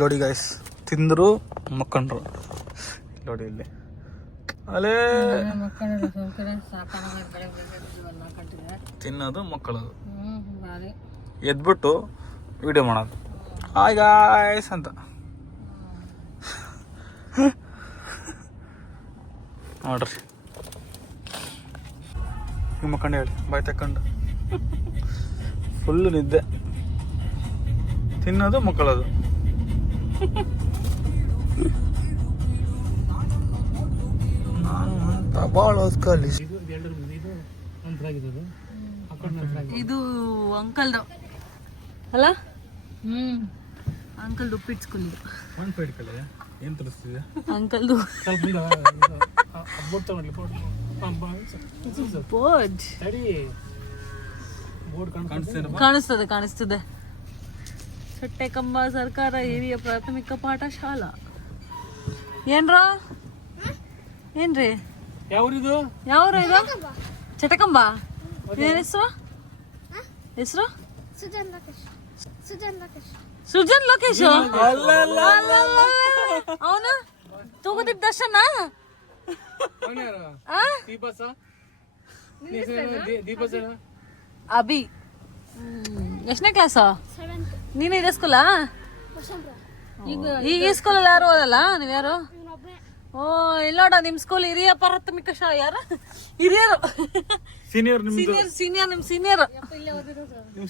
ನೋಡಿ ಗೈಸ್, ತಿಂದ್ರು ಮಕ್ಕಂಡ್ರು. ನೋಡಿ ಇಲ್ಲಿ ಅಲ್ಲೇ ತಿನ್ನೋದು ಮಕ್ಕಳದು, ಎದ್ಬಿಟ್ಟು ವಿಡಿಯೋ ಮಾಡೋದು ಹಾಯ್ ಗಾಯ್ಸ್ ಅಂತ. ನೋಡ್ರಿ ನಿಮ್ಮ ಮಕ್ಕಂಡು ಹೇಳಿ ಬಾಯ್ ತಕೊಂಡು ಫುಲ್ಲು ನಿದ್ದೆ, ತಿನ್ನೋದು ಮಕ್ಕಳದು. ನಾನು ಅಂತ ಭಾಳ ಓದ್ಕಲ್ಲಿ. ಇದು ಅಂಕಲ್ದು ಅಲ್ಲ? ಅಂಕಲ್ದು ಉಪ್ಪಿಟ್ಟು ಸ್ಕೂಲ್ ಇದು. ಏನು ತರಿಸ್ತಿದೆ ಅಂಕಲ್ದು ಕಾಣಿಸ್ತದೆ. ಚಟ್ಟೆಕಂಬ ಸರ್ಕಾರ ಹಿರಿಯ ಪ್ರಾಥಮಿಕ ಪಾಠ ಶಾಲಾ. ಏನ್ರಿ ಯಾವ್ರಿದು? ಯಾವ್ರ ಇದು? ಚಟ್ಟೆಕಂಬ. ಏನ್ ಹೆಸರು? ಸೃಜನ್ ಲೋಕೇಶ್. ಅವನು ತಗೋದಿದ್ದ ದರ್ಶನ. ಅಭಿ ಎಷ್ಟನೇ ಕ್ಲಾಸ್? ನೀನು ಇದೇ ಸ್ಕೂಲಾ? ಈಗ ಈ ಸ್ಕೂಲಲ್ಲಿ ಯಾರು ಓದಲ್ಲ? ನೀವ್ಯಾರು? ಓ ಇಲ್ಲ ನೋಡ, ನಿಮ್ ಸ್ಕೂಲ್ ಹಿರಿಯ ಪ್ರಾಥಮಿಕ ಶಾಲಾ. ಯಾರು ಹಿರಿಯರು? ಸೀನಿಯರ್. ನಿಮ್ ಸೀನಿಯರ್. ನಿಮ್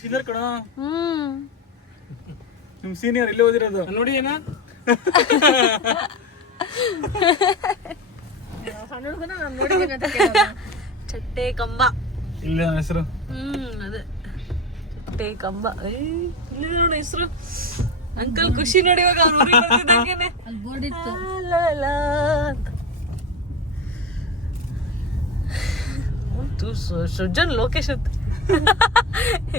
ಸೀನಿಯರ್ ಕಣ. ನಿಮ್ ಸೀನಿಯರ್ ಇಲ್ಲಿ ಓದಿರೋದು ನೋಡಿ. ಏನ ಚಟ್ಟೆ ಕಂಬ ಇಲ್ಲ ಹೆಸರು. ಅದೇ ಚಟ್ಟೆ ಕಂಬ. ಇಲ್ಲಿ ನೋಡ ಹೆಸರು. ಅಂಕಲ್ ಖುಷಿ ನೋಡಿ ಇವಾಗ ಸೃಜನ್ ಲೋಕೇಶ್ ಅಂತ.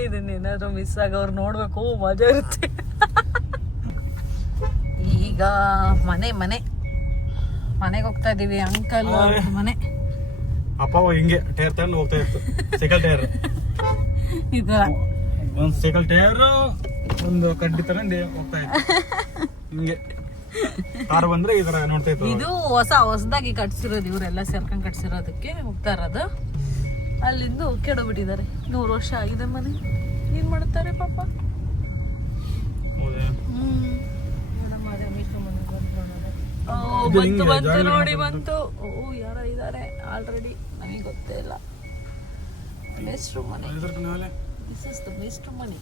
ಇದನ್ನೇನಾದ್ರು ಮಿಸ್ ಆಗೋರು ನೋಡ್ಬೇಕು, ಮಜಾ ಇರುತ್ತೆ. ಈಗ ಮನೆಗೆ ಹೋಗ್ತಾ ಇದೀವಿ. ಅಂಕಲ್ ಮನೆ. ಅಪ್ಪ ಹಿಂಗೆ ಟೈರ್ ತಗೊಂಡು ಹೋಗ್ತಾ ಇತ್ತು, ಸೈಕಲ್ ಟೈರ್. ಒಂದು ಸೈಕಲ್ ಟೈರ್ ಒಂದು ಕಡ್ಡಿ ತಗೊಂಡು ಹೋಗ್ತಾ ಇತ್ತು ಹಿಂಗೆ. ಕಾರ್ ಬಂದ್ರೆ ಈ ತರ ನೋಡ್ತಾ ಇತ್ತು. ಇದು ಹೊಸದಾಗಿ ಕಟ್ಸಿರೋದು, ಇವರೆಲ್ಲ ಸೇರ್ಕೊಂಡ್ ಕಟ್ಸಿರೋದಕ್ಕೆ ಹೋಗ್ತಾ ಇರೋದು. ಅಲ್ಲಿಂದ ಕೆಡೋಗ್ಬಿಟ್ಟಿದ್ದಾರೆ. 100 ವರ್ಷ ಆಗಿದೆ ಮನೆ. ಏನ್ ಮಾಡ್ತಾರೆ ಪಾಪ. ಬಂತು ನೋಡಿ, ಬಂತು. ಓ ಯಾರ ಇದಾರೆ ಆಲ್ರೆಡಿ, ನಮಗೆ ಗೊತ್ತೇ ಇಲ್ಲ. ಮೇಸ್ಟ್ರು ಮನೆ. ದಿಸ್ ಇಸ್ ದ ಮೇಸ್ಟ್ರು ಮನೆ.